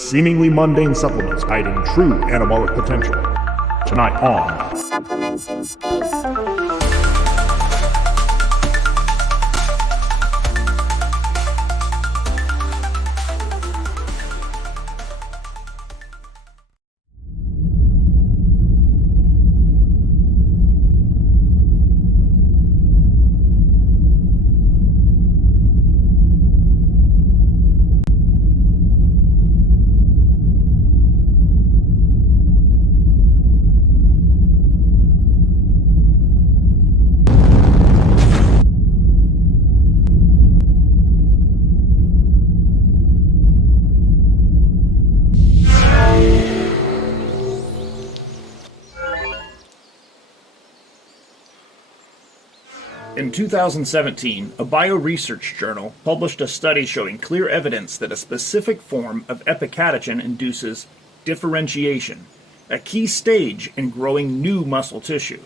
Seemingly mundane supplements hiding true anabolic potential. Tonight on In 2017, a bioresearch journal published a study showing clear evidence that a specific form of epicatechin induces differentiation, a key stage in growing new muscle tissue.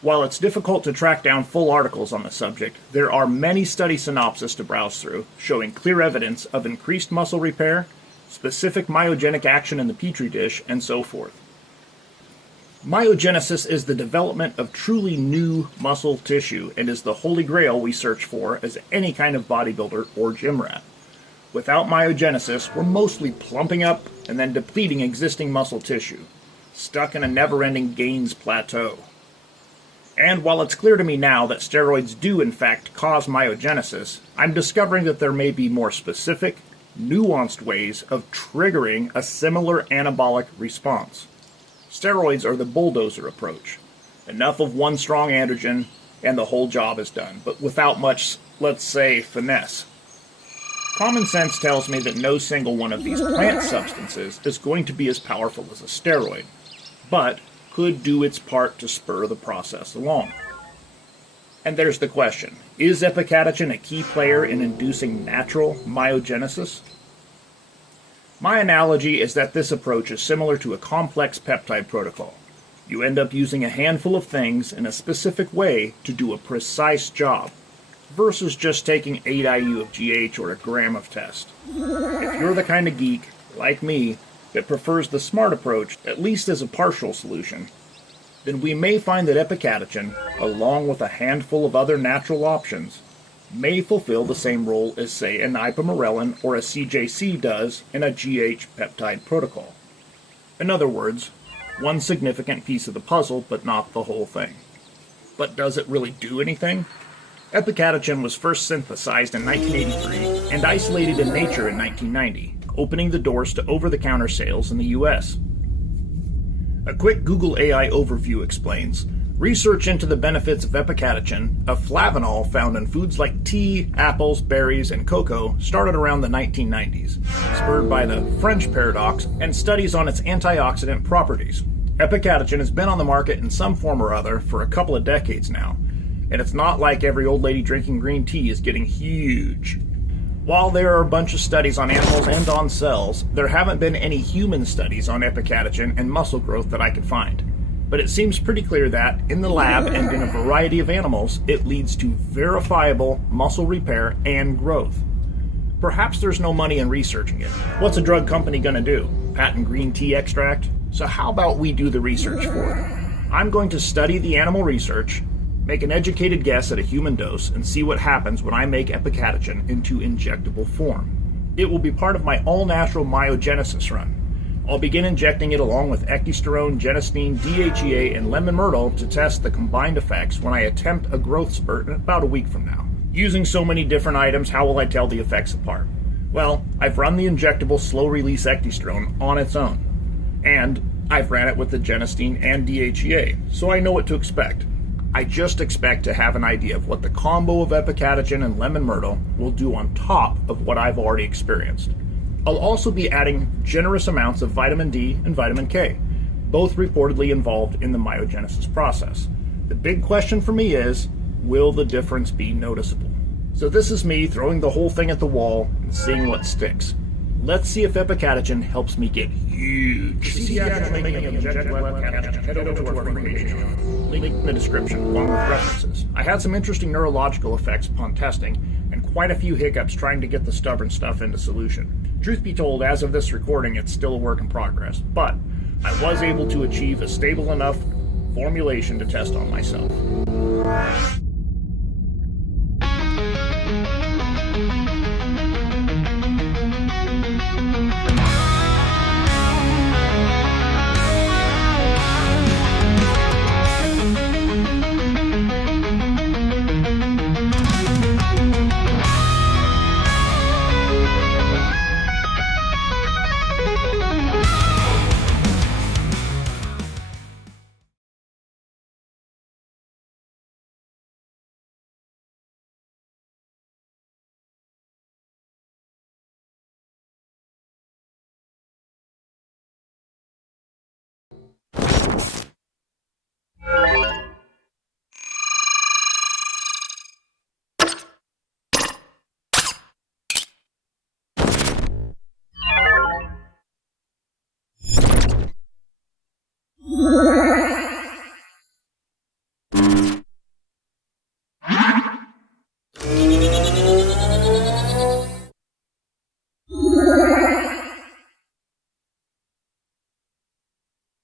While it's difficult to track down full articles on the subject, there are many study synopses to browse through showing clear evidence of increased muscle repair, specific myogenic action in the petri dish, and so forth. Myogenesis is the development of truly new muscle tissue and is the holy grail we search for as any kind of bodybuilder or gym rat. Without myogenesis, we're mostly plumping up and then depleting existing muscle tissue, stuck in a never-ending gains plateau. And while it's clear to me now that steroids do in fact cause myogenesis, I'm discovering that there may be more specific, nuanced ways of triggering a similar anabolic response. Steroids are the bulldozer approach. Enough of one strong androgen and the whole job is done, but without much, let's say, finesse. Common sense tells me that no single one of these plant substances is going to be as powerful as a steroid, but could do its part to spur the process along. And there's the question, is epicatechin a key player in inducing natural myogenesis? My analogy is that this approach is similar to a complex peptide protocol. You end up using a handful of things in a specific way to do a precise job, versus just taking 8 IU of GH or a gram of test. If you're the kind of geek, like me, that prefers the smart approach, at least as a partial solution, then we may find that epicatechin, along with a handful of other natural options, may fulfill the same role as, say, an ipamorelin or a CJC does in a GH peptide protocol. In other words, one significant piece of the puzzle, but not the whole thing. But does it really do anything? Epicatechin was first synthesized in 1983 and isolated in nature in 1990, opening the doors to over-the-counter sales in the US. A quick Google AI overview explains, research into the benefits of epicatechin, a flavanol found in foods like tea, apples, berries, and cocoa, started around the 1990s, spurred by the French paradox and studies on its antioxidant properties. Epicatechin has been on the market in some form or other for a couple of decades now, and it's not like every old lady drinking green tea is getting huge. While there are a bunch of studies on animals and on cells, there haven't been any human studies on epicatechin and muscle growth that I could find. But it seems pretty clear that, in the lab and in a variety of animals, it leads to verifiable muscle repair and growth. Perhaps there's no money in researching it. What's a drug company gonna do? Patent green tea extract? So how about we do the research for it? I'm going to study the animal research, make an educated guess at a human dose, and see what happens when I make epicatechin into injectable form. It will be part of my all-natural myogenesis run. I'll begin injecting it along with ecdysterone, genistein, DHEA, and lemon myrtle to test the combined effects when I attempt a growth spurt in about a week from now. Using so many different items, how will I tell the effects apart? Well, I've run the injectable slow-release ecdysterone on its own, and I've ran it with the genistein and DHEA, so I know what to expect. I just expect to have an idea of what the combo of epicatechin and lemon myrtle will do on top of what I've already experienced. I'll also be adding generous amounts of vitamin D and vitamin K, both reportedly involved in the myogenesis process. The big question for me is, will the difference be noticeable? So this is me throwing the whole thing at the wall and seeing what sticks. Let's see if epicatechin helps me get huge. Link in the description along with references. I had some interesting neurological effects upon testing, and quite a few hiccups trying to get the stubborn stuff into solution. Truth be told, as of this recording, it's still a work in progress, but I was able to achieve a stable enough formulation to test on myself.